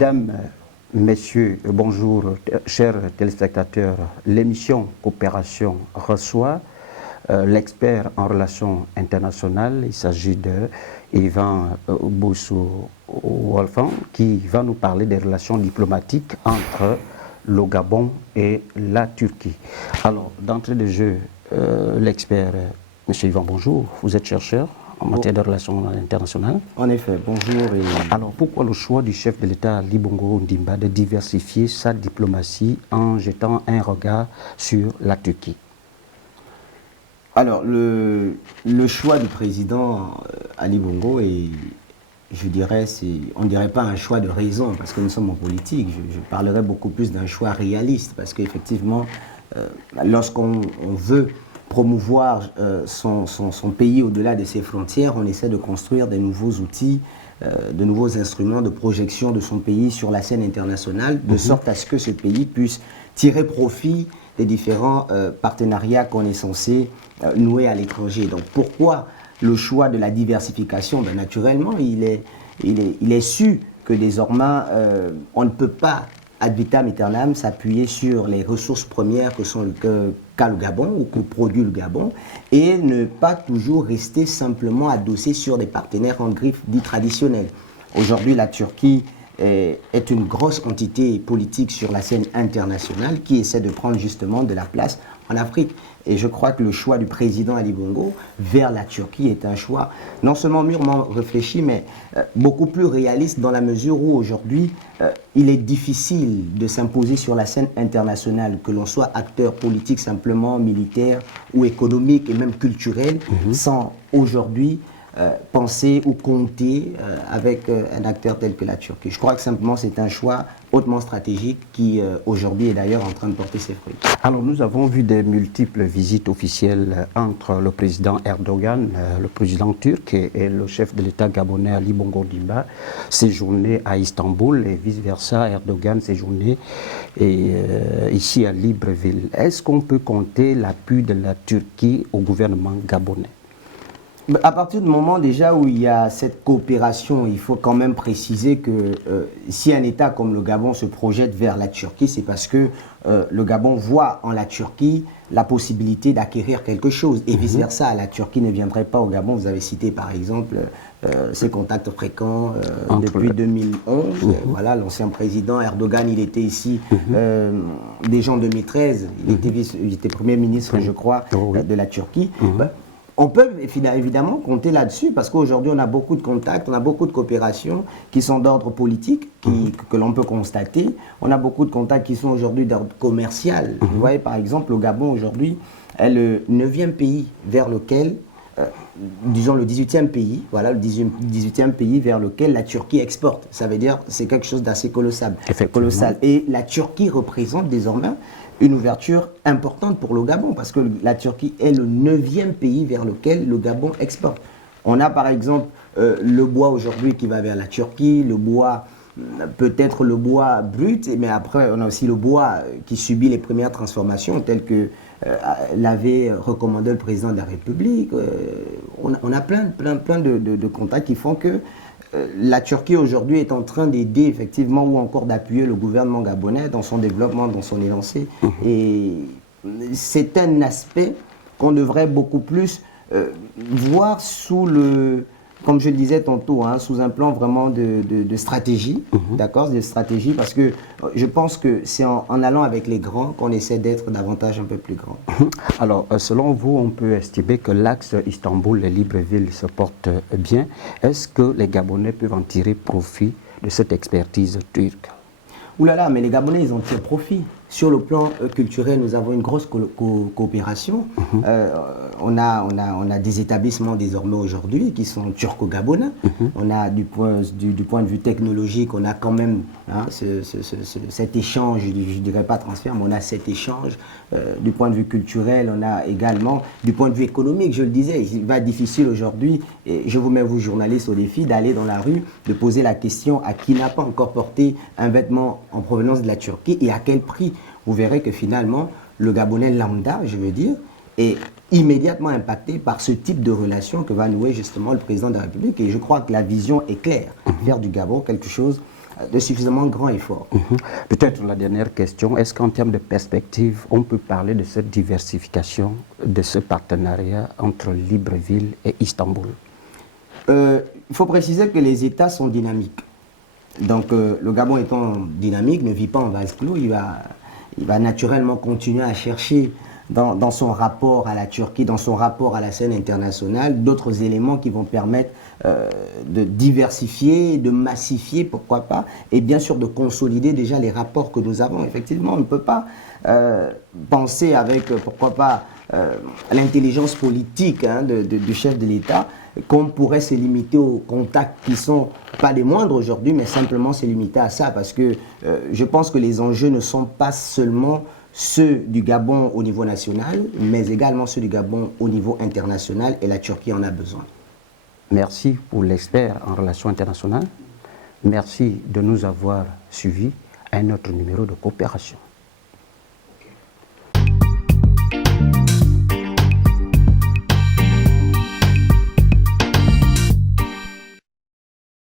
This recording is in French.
Mesdames, Messieurs, bonjour, chers téléspectateurs. L'émission Coopération reçoit l'expert en relations internationales. Il s'agit de Ivan Boussou-Wolfan qui va nous parler des relations diplomatiques entre le Gabon et la Turquie. Alors, d'entrée de jeu, l'expert, Monsieur Ivan, bonjour, vous êtes chercheur en matière de relations internationales. En effet, bonjour. Alors, pourquoi le choix du chef de l'État, Ali Bongo Ondimba, de diversifier sa diplomatie en jetant un regard sur la Turquie? Alors, le choix du président Ali Bongo est, je dirais, on ne dirait pas un choix de raison, parce que nous sommes en politique. Je parlerais beaucoup plus d'un choix réaliste, parce qu'effectivement, lorsqu'on veut promouvoir son pays au-delà de ses frontières, on essaie de construire des nouveaux outils, de nouveaux instruments de projection de son pays sur la scène internationale, de sorte à ce que ce pays puisse tirer profit des différents partenariats qu'on est censé nouer à l'étranger. Donc pourquoi le choix de la diversification? Ben, naturellement, il est su que désormais, on ne peut pas ad vitam aeternam s'appuyer sur les ressources premières qu'a le Gabon ou que produit le Gabon et ne pas toujours rester simplement adossé sur des partenaires en griffe dits traditionnels. Aujourd'hui, la Turquie est une grosse entité politique sur la scène internationale qui essaie de prendre justement de la place en Afrique. Et je crois que le choix du président Ali Bongo vers la Turquie est un choix non seulement mûrement réfléchi, mais beaucoup plus réaliste dans la mesure où aujourd'hui, il est difficile de s'imposer sur la scène internationale, que l'on soit acteur politique simplement, militaire ou économique et même culturel, sans aujourd'hui penser ou compter avec un acteur tel que la Turquie. Je crois que simplement c'est un choix hautement stratégique qui aujourd'hui est d'ailleurs en train de porter ses fruits. Alors nous avons vu des multiples visites officielles entre le président Erdogan, le président turc et le chef de l'État gabonais Ali Bongo Ondimba séjourner à Istanbul et vice-versa, Erdogan séjourner ici à Libreville. Est-ce qu'on peut compter l'appui de la Turquie au gouvernement gabonais? À partir du moment déjà où il y a cette coopération, il faut quand même préciser que si un État comme le Gabon se projette vers la Turquie, c'est parce que le Gabon voit en la Turquie la possibilité d'acquérir quelque chose et vice-versa. La Turquie ne viendrait pas au Gabon. Vous avez cité par exemple ses contacts fréquents depuis 2011. Voilà, l'ancien président Erdogan, il était ici déjà en 2013. Il était Premier ministre, je crois, de la Turquie. On peut évidemment compter là-dessus parce qu'aujourd'hui, on a beaucoup de contacts, on a beaucoup de coopérations qui sont d'ordre politique, que l'on peut constater. On a beaucoup de contacts qui sont aujourd'hui d'ordre commercial. Vous voyez, par exemple, le Gabon aujourd'hui est le 9e pays vers lequel, disons le 18e pays, voilà, le 18e pays vers lequel la Turquie exporte. Ça veut dire c'est quelque chose d'assez colossal. Et la Turquie représente désormais une ouverture importante pour le Gabon, parce que la Turquie est le 9e pays vers lequel le Gabon exporte. On a par exemple le bois aujourd'hui qui va vers la Turquie, le bois, peut-être le bois brut, mais après on a aussi le bois qui subit les premières transformations, telles que l'avait recommandé le président de la République. On a plein de contacts qui font que la Turquie aujourd'hui est en train d'aider effectivement ou encore d'appuyer le gouvernement gabonais dans son développement, dans son élancé. Et c'est un aspect qu'on devrait beaucoup plus voir sous le, comme je le disais tantôt, sous un plan vraiment de stratégie, d'accord, de stratégie, parce que je pense que c'est en allant avec les grands qu'on essaie d'être davantage un peu plus grand. Alors, selon vous, on peut estimer que l'axe Istanbul et Libreville se porte bien. Est-ce que les Gabonais peuvent en tirer profit de cette expertise turque? Ouh là là, mais les Gabonais, ils en tirent profit. Sur le plan culturel, nous avons une grosse coopération. On a des établissements désormais aujourd'hui qui sont turco-gabonais. On a du point de vue technologique, on a quand même cet échange, je ne dirais pas transfert, mais on a cet échange. Du point de vue culturel, on a également, du point de vue économique, je le disais, il va être difficile aujourd'hui, et je vous mets, vous journalistes, au défi d'aller dans la rue, de poser la question à qui n'a pas encore porté un vêtement en provenance de la Turquie et à quel prix. Vous verrez que finalement, le Gabonais lambda, je veux dire, est immédiatement impacté par ce type de relation que va nouer justement le président de la République. Et je crois que la vision est claire, faire du Gabon quelque chose de suffisamment grands efforts. Peut-être la dernière question, est-ce qu'en termes de perspective, on peut parler de cette diversification, de ce partenariat entre Libreville et Istanbul? Il faut préciser que les États sont dynamiques. Donc le Gabon étant dynamique, ne vit pas en vase clos, il va naturellement continuer à chercher dans son rapport à la Turquie, dans son rapport à la scène internationale, d'autres éléments qui vont permettre de diversifier, de massifier, pourquoi pas, et bien sûr de consolider déjà les rapports que nous avons. Effectivement, on ne peut pas penser avec, pourquoi pas, l'intelligence politique du chef de l'État, qu'on pourrait se limiter aux contacts qui ne sont pas les moindres aujourd'hui, mais simplement se limiter à ça, parce que je pense que les enjeux ne sont pas seulement ceux du Gabon au niveau national, mais également ceux du Gabon au niveau international, et la Turquie en a besoin. Merci pour l'expert en relations internationales. Merci de nous avoir suivis à un autre numéro de coopération.